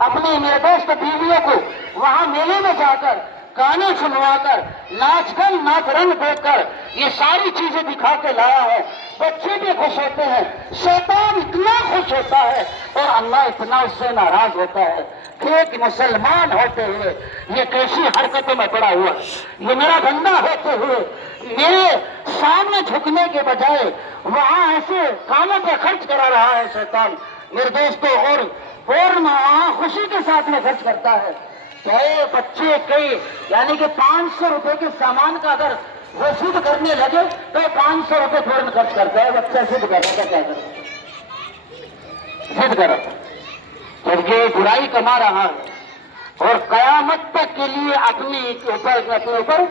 اپنے میرے دوست بیویوں کو وہاں میلے میں جا کر گانے سنوا کر ناچ رنگ دیکھ کر یہ ساری چیزیں دکھا کے لایا ہے. بچے بھی خوش ہوتے ہیں, شیطان اتنا خوش ہوتا ہے اور اللہ اتنا اس سے ناراض ہوتا ہے کہ ایک مسلمان ہوتے ہوئے یہ کیسی حرکتوں میں پڑا ہوا, یہ میرا بندہ ہوتے ہوئے میرے سامنے جھکنے کے بجائے وہاں ایسے کاموں پہ خرچ کرا رہا ہے شیطان میرے دوستوں. اور وہاں خوشی کے ساتھ میں خرچ کرتا ہے. تو بچے کئی یعنی کہ 500 روپے کے سامان کا اگر وہ سود کرنے لگے تو 500 روپے فوراً خرچ کرتا ہے. بچہ سود کر رہا کیا کرے, سود کر رہا جب یہ برائی کما رہا ہے اور قیامت تک کے لیے اپنے اوپر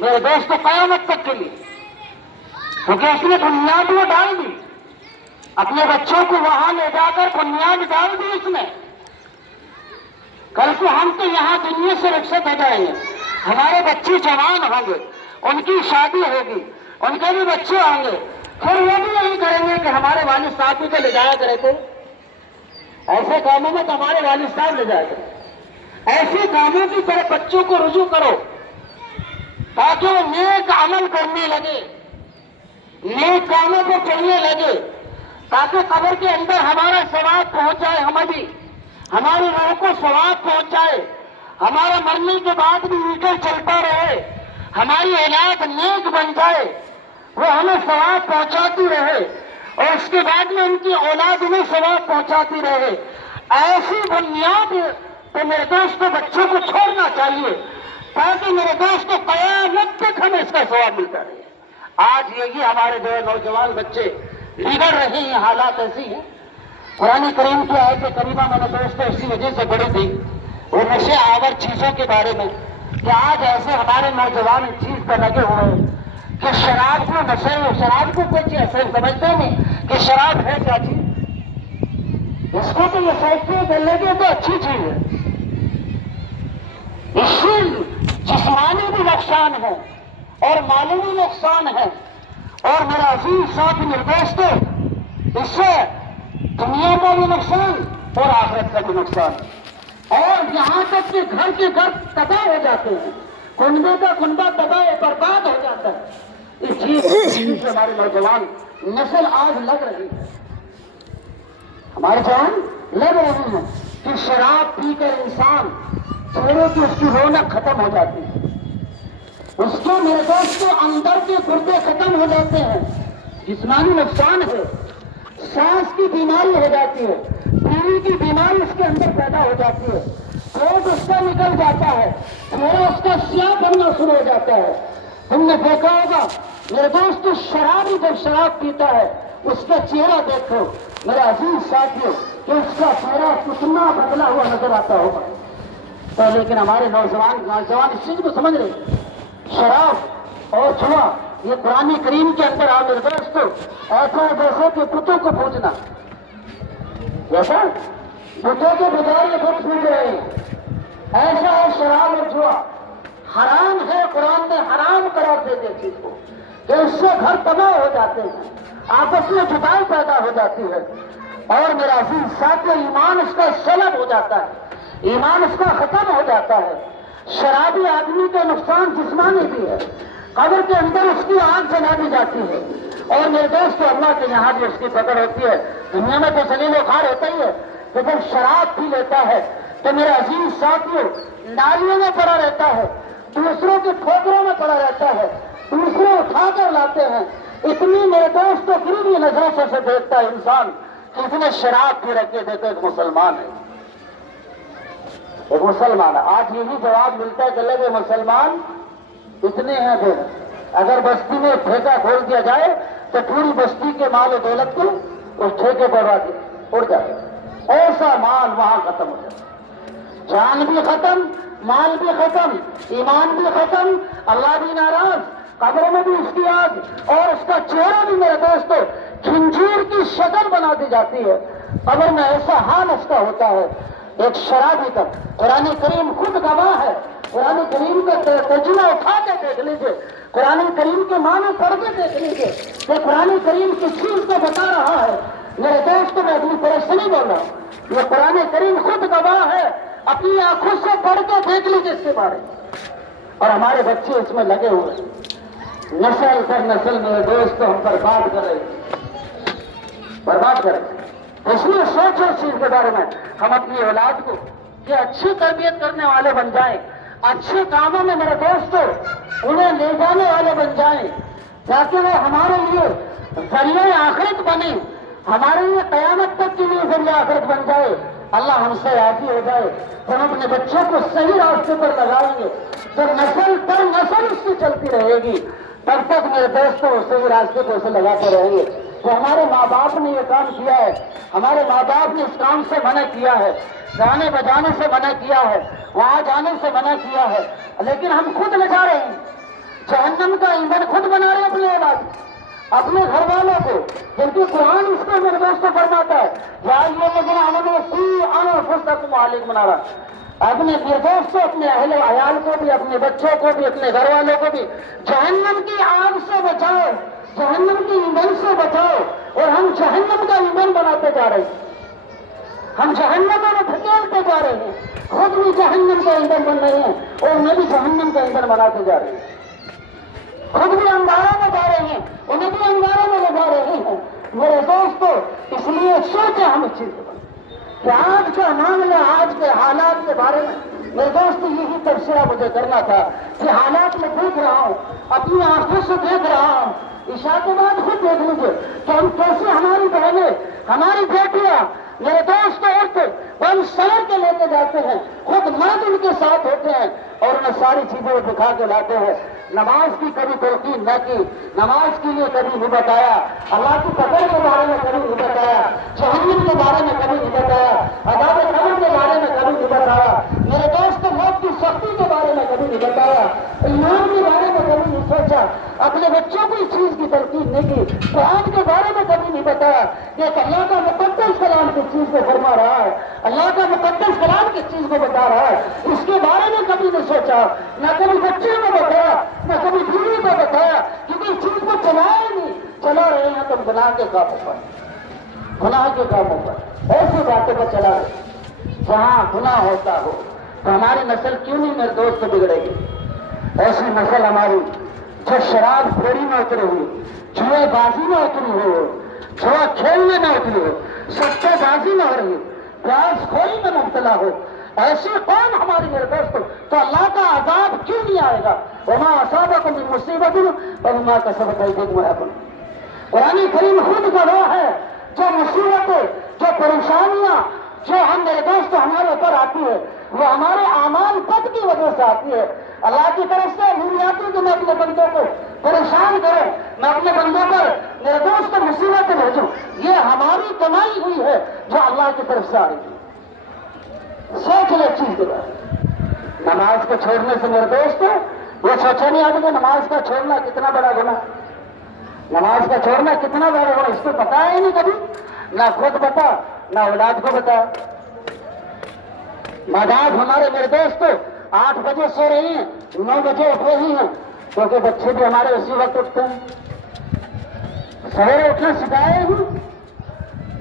میرے دوستوں قیامت تک کے لیے, کیونکہ اس نے بنیاد وہ ڈال دی, اپنے بچوں کو وہاں لے جا کر بنیاد ڈال دی اس نے. کل کو ہم تو یہاں دنیا سے رخصت ہو جائیں گے, ہمارے بچے جوان ہوں گے, ان کی شادی ہوگی, ان کے بھی بچے ہوں گے, پھر وہ بھی یہی کریں گے کہ ہمارے والد صاحب بھی تو لے جایا کرے تھے. ایسے کاموں میں تو ہمارے والد صاحب لے جایا کرے. ایسے کاموں کی طرف بچوں کو رجوع کرو تاکہ وہ نیک عمل کرنے لگے, نیک کاموں کو چلنے لگے, تاکہ قبر کے اندر ہمارا ثواب پہنچ جائے, ہمیں بھی ہماری روح کو ثواب پہنچ جائے, ہمارا مرنے کے بعد بھی میٹر چلتا رہے, ہماری اولاد نیک بن جائے, وہ ہمیں ثواب پہنچاتی رہے اور اس کے بعد میں ان کی اولاد میں ثواب پہنچاتی رہے. ایسی بنیاد تو میرے دوستوں بچوں کو چھوڑنا چاہیے تاکہ میرے دوستوں قیامت تک ہمیں اس کا ثواب ملتا رہے. آج یہی ہمارے جو نوجوان بچے بگڑ رہے ہیں, حالات ایسی ہیں. قرآن کریم کی آیت کریمہ میں نے دوستوں اسی وجہ سے پڑھی تھی وہ نشے آور چیزوں کے بارے میں کہ آج ایسے ہمارے نوجوان اس چیز پہ لگے ہوئے ہیں کہ شراب کو نشے, شراب کو کوئی چیز سمجھتے نہیں کہ شراب ہے کیا چیز, اس کو تو یہ سوچتے ہیں کہ لگے تو اچھی چیز ہے. اس سے جسمانی بھی نقصان ہے اور مالی بھی نقصان ہے, اور میرا عزیز ساتھی میرے دوستوں اس سے دنیا کا بھی نقصان اور آخرت کا بھی نقصان, اور یہاں تک کہ گھر کے گھر تباہ ہو جاتے ہیں, کنبے کا کنبہ تباہ برباد ہو جاتا ہے. اس چیز سے ہمارے نوجوان نسل آج لگ رہی ہے, ہمارے جوان لگ رہے ہیں کہ شراب پی کر انسان چہرے کی اس کی رونق ختم ہو جاتی ہے, اس کے میرے دوست کے اندر کے گردے ختم ہو جاتے ہیں, جسمانی نقصان ہے, سانس کی بیماری ہو جاتی ہے, پیلی کی بیماری اس کے اندر پیدا ہو جاتی ہے, پیٹ اس کا نکل جاتا ہے, چہرہ اس کا سیاہ بننا شروع ہو جاتا ہے. تم نے دیکھا ہوگا میرے دوست شرابی جب شراب پیتا ہے اس کا چہرہ دیکھو میرا عزیز ساتھیوں کہ اس کا چہرہ کتنا بدلا ہوا نظر آتا ہوگا. تو لیکن ہمارے نوجوان اس چیز کو سمجھ رہے, شراب اور جوا یہ قرآن کریم کے اندر آ میرے دوستوں ایسا جیسے کہ کتوں کو پوجنا, جیسا کتوں کے بجائے یہ بت پوج رہے ہیں, ایسا ہے شراب اور جوا حرام ہے. قرآن نے حرام قرار دیتے چیز کو کہ اس سے گھر تباہ ہو جاتے ہیں, آپس میں جدائی پیدا ہو جاتی ہے, اور میرا عزیز ساتھ ایمان اس کا سلب ہو جاتا ہے, ایمان اس کا ختم ہو جاتا ہے. شرابی آدمی کا نقصان جسمانی بھی ہے, قبر کے اندر اس کی آنکھ جلا دی جاتی ہے, اور میرے دوست اللہ کے یہاں بھی اس کی پکڑ ہوتی ہے. دنیا میں تو ذلیل و خوار ہوتا ہی ہے کہ جب شراب پی لیتا ہے تو میرا عزیز ساتھیوں نالیوں میں پڑا رہتا ہے, دوسروں کے ٹھوکروں میں پڑا رہتا ہے, دوسرے اٹھا کر لاتے ہیں. اتنی میرے دوست کو قریبی نظروں سے دیکھتا ہے انسان کہ اتنے شراب پی رکھے دیتے ایک مسلمان ہے, ایک مسلمان ہے. آج یہی جواب ملتا ہے کہ لگے مسلمان اتنے ہیں پھر اگر بستی میں ٹھیکہ کھول دیا جائے تو پوری بستی کے مال و دولت کو اس ٹھیکے پر اڑ جائے. ایسا مال وہاں ختم ہو جائے, جان بھی ختم, مال بھی ختم, ایمان بھی ختم, اللہ بھی ناراض, قبر میں بھی اس کی آگ, اور اس کا چہرہ بھی میرے دوستو کھنجیر کی شکل بنا دی جاتی ہے. قبر میں ایسا حال اس کا ہوتا ہے ایک شرابی کا. قرآن کریم خود گواہ ہے, قرآن کریم کا ترجمہ اٹھا کے دیکھ لیجیے, قرآن کریم کے معنی پڑھ کے دیکھ لیجیے کہ قرآن کریم کس چیز کو بتا رہا ہے میرے دوستوں میں اپنی طرف سے نہیں بول رہا ہوں، یہ قرآن کریم خود گواہ ہے، اپنی آنکھوں سے پڑھ کے دیکھ لیجیے اس کے بارے میں، اور ہمارے بچے اس میں لگے ہوئے ہیں، نسل در نسل میرے دوست ہم برباد کر رہے ہیں، برباد کر رہے ہیں۔ اس لیے سوچو اس چیز کے بارے میں، ہم اپنی اولاد کو کہ اچھی تربیت کرنے والے بن جائیں، اچھے کاموں میں میرے دوستوں انہیں لے جانے والے بن جائیں، تاکہ وہ ہمارے لیے ذریعہ آخرت بنے، ہمارے لیے قیامت تک کے لیے ذریعہ آخرت بن جائے، اللہ ہم سے راضی ہو جائے، تو ہم اپنے بچوں کو صحیح راستے پر لگائیں گے، تو نسل در نسل اس کی چلتی رہے گی، تب تک میرے دوستوں صحیح راستے پر اسے لگاتے رہیں گے۔ تو ہمارے ماں باپ نے یہ کام کیا ہے، ہمارے ماں باپ نے اس کام سے منع کیا ہے، گانے بجانے سے منع کیا ہے، وہاں جانے سے منع کیا ہے، لیکن ہم خود لے جا رہے ہیں، جہنم کا ایندھن خود بنا رہے ہیں اپنے اولاد، اپنے گھر والوں کو، کیونکہ قرآن اس کو میرے دوست کو فرماتا ہے، یا یہ لیکن مالک بنا رہا، اپنے دوست کو، اپنے اہل عیال کو بھی، اپنے بچوں کو بھی، اپنے گھر والوں کو بھی جہنم کی آگ سے بچاؤ، جہنم کی ایندھن سے بچاؤ، اور ہم جہنم کا ایندھن بناتے جا رہے ہیں، ہم جہنم میں دھکیلتے جا رہے ہیں، خود بھی جہنم کا ایندھن بن رہے ہیں اور انہیں بھی جہنم کا ایندھن بناتے جا رہے ہیں، خود بھی انگاروں میں جا رہے ہیں، انہیں بھی انگاروں میں لگا رہے ہیں۔ میرے دوستو اس لیے سوچیں ہم اس چیز کے بارے کہ آج کا معاملہ، آج کے حالات کے بارے میں میرے دوست یہی تبصرہ مجھے کرنا تھا کہ حالات میں دیکھ رہا ہوں، اپنی آنکھوں سے دیکھ رہا ہوں، عشاء کے بعد خود دیکھ لیجیے کہ ہم کیسے ہماری بہنیں، ہماری بیٹیاں، میرے دوست عورتیں ہم سڑک کے لے کے جاتے ہیں، خود مرد ان کے ساتھ ہوتے ہیں اور انہیں ساری چیزیں دکھا کے لاتے ہیں، نماز کی کبھی تلقین نہ کی، نماز کے لیے کبھی نہیں بتایا، اللہ کی قدر کے بارے میں کبھی نہیں بتایا، جہنم کے بارے میں کبھی نہیں بتایا، عذاب قبر کے بارے میں کبھی نہیں بتایا، میرے دوست موت کی سختی کے بارے میں کبھی نہیں بتایا، ایمان کے بارے میں کبھی نہیں سوچا، اپنے بچوں کو اس چیز کی تلقین نہیں کی، قرآن کے بارے میں کبھی نہیں بتایا کہ اللہ کا مقدس کلام کس چیز کو فرما رہا ہے، اللہ کا مقدس کلام کس چیز کو بتا رہا ہے، اس کے بارے میں کبھی نہیں سوچا، نہ کبھی بچے کو بتایا، نہ کبھی بیوی کو بتایا، کیونکہ اس چیز کو چلایا ہی نہیں، چلا رہے ہیں تم گناہ کے کاموں پر، گناہ کے کاموں پر، ایسی باتوں پر چلا رہے، جہاں گناہ ہوتا ہو تو ہماری نسل کیوں نہیں میرے دوست بگڑے گی؟ ایسی نسل ہماری جو شراب خوری میں اتری ہوئی، جوئے بازی میں اتری ہو، جوا کھیلنے میں اتری ہو، سٹے بازی میں ہو رہی ہو، پیاز خوری میں مبتلا ہو، ایسی قوم ہماری میرے دوستوں، تو اللہ کا عذاب کیوں نہیں آئے گا؟ وما اصابکم من مصیبت فبما کسبت ایدیکم ویعفو۔ قرآن کریم خود گواہ ہے، جو مصیبتیں، جو پریشانیاں جو ہم میرے دوست ہمارے اوپر آتی ہے وہ ہمارے اعمال بد کی وجہ سے آتی ہے۔ اللہ کی طرف سے نہیں آتی کہ میں اپنے بندوں کو پریشان کروں، میں اپنے بندوں پر میرے دوست کو مصیبتیں بھیجوں، یہ ہماری کمائی ہوئی ہے جو اللہ کی طرف سے آ رہی ہے۔ سوچ لے چیز کے بعد نماز کو چھوڑنے سے میرے دوست یہ سوچا نہیں آتا کہ نماز کا چھوڑنا کتنا بڑا گناہ، نماز کا چھوڑنا کتنا بڑا گناہ، اس کو بتایا ہی نہیں کبھی، نہ خود بتا نہ اولاد کو بتا۔ مادام ہمارے میرے دوست 8 بجے سو رہی ہیں، 9 بجے اٹھ رہی ہیں، کیونکہ بچے بھی ہمارے اسی وقت اٹھتے ہیں، سویرے اٹھنا سکھائے ہی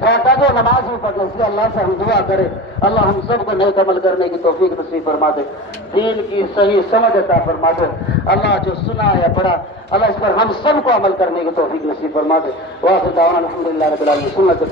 کہتا کہ نماز بھی پڑھ لیں، اس لیے اللہ سے ہم دعا کریں اللہ ہم سب کو نیک عمل کرنے کی توفیق نصیب فرما دے، دین کی صحیح سمجھ عطا فرما دے، اللہ جو سنا یا پڑھا اللہ اس پر ہم سب کو عمل کرنے کی توفیق نصیب فرما دے۔ وآخر دعوانا الحمدللہ رب العالمین۔ سنت